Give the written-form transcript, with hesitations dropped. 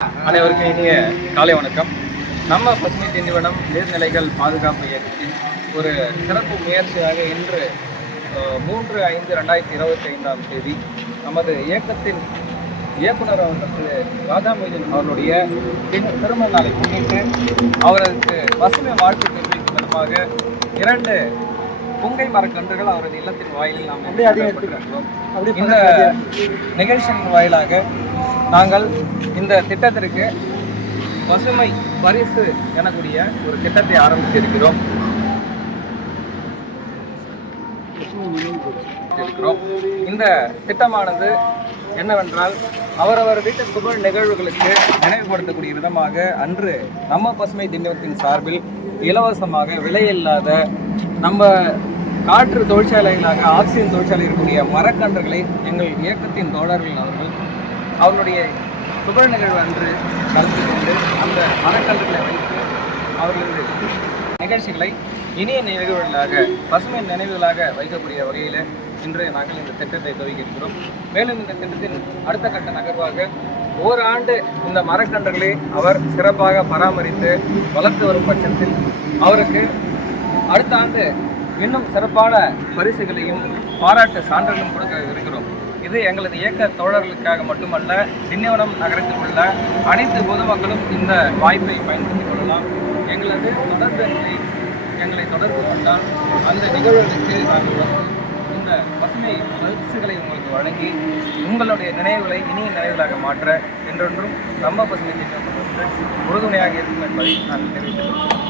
அனைவருக்கும் இனிய காலை வணக்கம். நம்ம பசுமை திண்டிவனம் நீர்நிலைகள் பாதுகாப்பு இயக்கத்தின் ஒரு சிறப்பு முயற்சியாக இன்று 3/5/2025 நமது இயக்கத்தின் இயக்குனர் அவர்களுக்கு ராஜா மொய்தீன் அவர்களுடைய திருமண நாளை முன்னிட்டு அவருக்கு பசுமை வாழ்த்து தெரிவிக்கும் விதமாக 2 புங்கை மரக்கன்றுகள் அவரது இல்லத்தின் வாயிலில் நாம் ஏற்பட்டிருக்கிறோம். இந்த நிகழ்ச்சியின் வாயிலாக நாங்கள் இந்த திட்டத்திற்கு பசுமை பரிசு எனக்கூடிய ஒரு திட்டத்தை ஆரம்பித்திருக்கிறோம். இந்த திட்டமானது என்னவென்றால் அவரவர் வீட்டு சுப நிகழ்வுகளுக்கு நினைவுபடுத்தக்கூடிய விதமாக அன்று நம்ம பசுமை திண்டத்தின் சார்பில் இலவசமாக விலையில்லாத நம்ம காற்று தொழிற்சாலைகளாக ஆக்சிஜன் தொழிற்சாலை இருக்கக்கூடிய மரக்கன்றுகளை எங்கள் இயக்கத்தின் தோழர்கள் அவர்களுடைய சுப நிகழ்வு அன்று கலந்து கொண்டு அந்த மரக்கன்றுகளை வைத்து அவர்களது நிகழ்ச்சிகளை இனிய நினைவுகளாக பசுமை நினைவுகளாக வைக்கக்கூடிய வகையில் இன்று நாங்கள் இந்த திட்டத்தை துவங்கியிருக்கிறோம். மேலும் இந்த திட்டத்தின் அடுத்த கட்ட நகர்வாக ஓராண்டு இந்த மரக்கன்றுகளை அவர் சிறப்பாக பராமரித்து வளர்த்து வரும் பட்சத்தில் அவருக்கு அடுத்த ஆண்டு இன்னும் சிறப்பான பரிசுகளையும் பாராட்டு சான்றிதழும் கொடுக்க இருக்கிறோம். இது எங்களது இயக்க தோழர்களுக்காக மட்டுமல்ல, திண்டிவனம் நகரத்தில் உள்ள அனைத்து பொதுமக்களும் இந்த வாய்ப்பை பயன்படுத்திக் கொள்ளலாம். எங்களது எங்களை தொடர்பு கொண்டால் அந்த நிகழ்வுகளுக்கு நாங்கள் இந்த பசுமை பரிசுகளை உங்களுக்கு வழங்கி உங்களுடைய நினைவுகளை இனிய நினைவுகளாக மாற்ற என்றொன்றும் நம்ம பசுமை திட்டம் உறுதுணையாக இருக்கும் என்பதை நான் தெரிவித்துள்ளேன்.